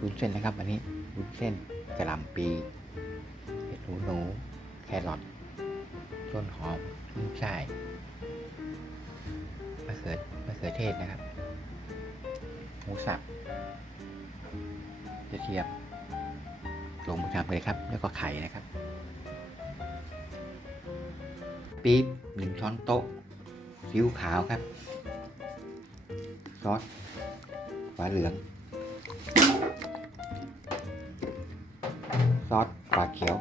วุ้นเส้นนะครับวันนี้วุ้นเส้นกระหล่ำปีเห็ดหูหนูแครอทต้นหอมขึ้นช่ายมะเขือมะเขือเทศนะครับ หมูสับกระเทียมลงมือทำเลยครับ แล้วก็ไข่นะครับปี๊บหนึ่งช้อนโต๊ะซีอิ๊วขาวครับซอสฟ้าเหลือง ซอสฟ้าเขียว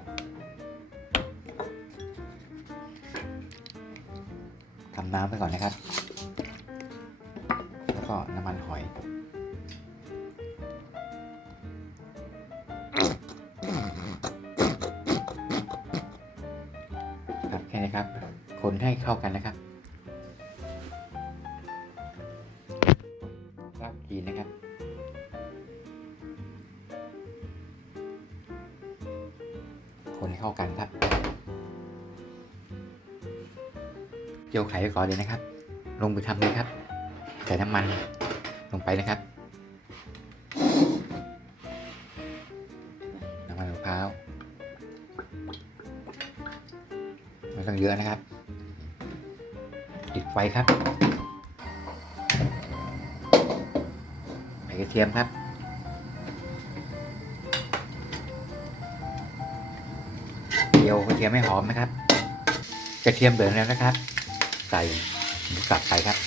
ทำน้ำไปก่อนนะครับ แล้วก็น้ำมันหอย ครับแค่นี้ครับ คนให้เข้ากันนะครับ รากจีนนะครับ คนให้เข้ากันครับเจียวไข่ไว้ก่อนเลยนะครับ ลงมือทำเลยครับ ใส่น้ำมันลงไปนะครับน้ำมันมะพร้าวไม่ต้องเยอะนะครับติดไฟครับใส่กระเทียมครับ จียวกระเทียมไม่หอมนะครับกระเทียมเหลืองแล้วนะครับ ใส่หมูสับไปครับ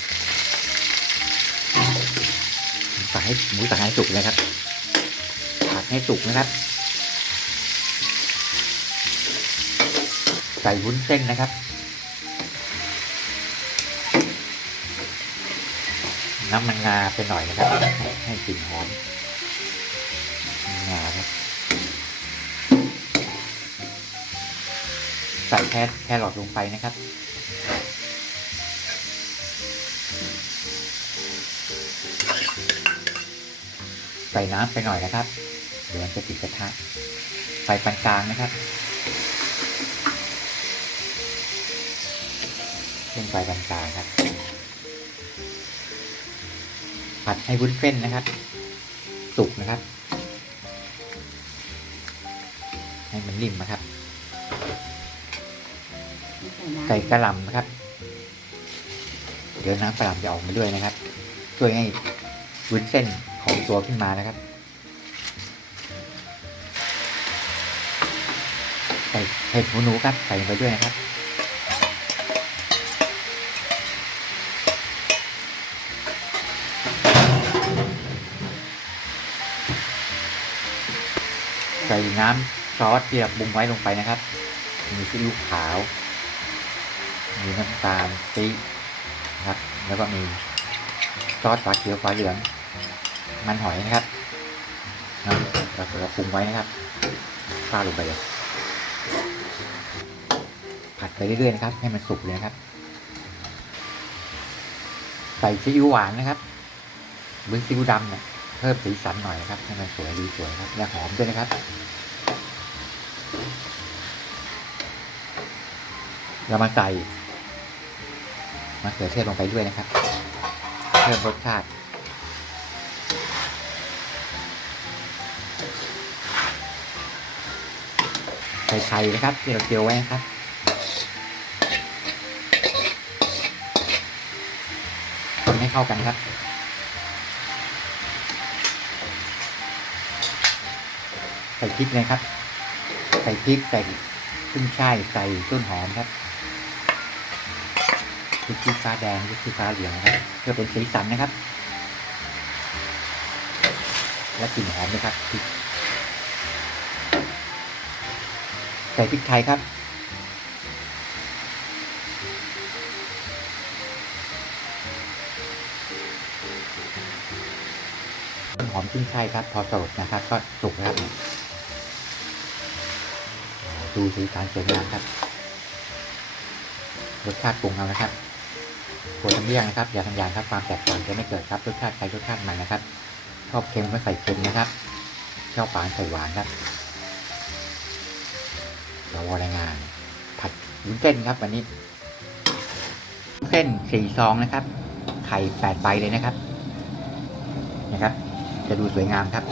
สับให้หมูสับให้สุกเลยครับผัดให้สุกนะครับ ใส่วุ้นเส้นนะครับ น้ำมันงาไปหน่อยนะครับ ให้กลิ่นหอม ใส่แครแครอทลงไปนะครับ ใส่น้ำไปหน่อยนะครับ เดี๋ยวมันจะติดกระทะไฟปานกลางนะครับเส้นไฟปานกลางครับ ผัดให้วุ้นเส้นนะครับ สุกนะครับ ให้มันนิ่มนะครับ ใส่กระหล่ำนะครับ เดี๋ยวน้ำกระหล่ำจะออกมาด้วยนะครับ ช่วยให้วุ้นเส้นของตัวขึ้นมานะครับ ใส่เห็ดหูหนูครับใส่ไปด้วยนะครับใส่น้ำซอสที่เราปรุงไว้ลงไปนะครับ มีซีอิ๊วขาว มีน้ำตาลปี๊บนะครับ แล้วก็มีซอสฟ้าเขียวฟ้าเหลือง มันหอยนะครับนะเราเราปรุงไว้นะครับข้าลงไปเลยผัดไปเรื่อยๆนะครับ ให้มันสุกเลยนะครับ ใส่ซีอิ๊วหวานนะครับหรือซีอิ๊วดำเนี่ยเพิ่มสีสันหน่อยนะครับให้มันสวยดูสวยครับและหอมด้วยนะครับเรามาใส่ะเขือเทศลงไปด้วยนะครับ เพิ่มรสชาติใส่ไข่นะครับที่เราเจียวไว้นะครับคนให้เข้ากันครับ ใส่พริกเลยครับ ใส่พริกใส่ขึ้นช่ายใส่ต้นหอมครับ พริกฟ้าแดงพริกไฟ้าเหลืองนะครับเพื่อเป็นสีสันนะครับ และกลิ่นหอมนะครับพริกใส่พริกไทยครับต้นหอมขึ้นช่ครับ พอสดนะครับ ก็สุกแล้วครับดูสีสันสวยงามครับรสชาติปรุงเอานะครับ โปรทำเลี่ยงนะครับอย่าทำยานครับความแตกต่างจะไม่เกิดครับรสชาติใครรสชาติมันนะครับ ชอบเค็มก็ใส่เค็มนะครับชอบหวานใส่หวานครับเราวรายงาน ผัดวุ้นเส้นครับวันนี้เส้นสี่ซองนะครับ ไข่แปดใบเลยนะครับ นะครับ จะดูสวยงามครับ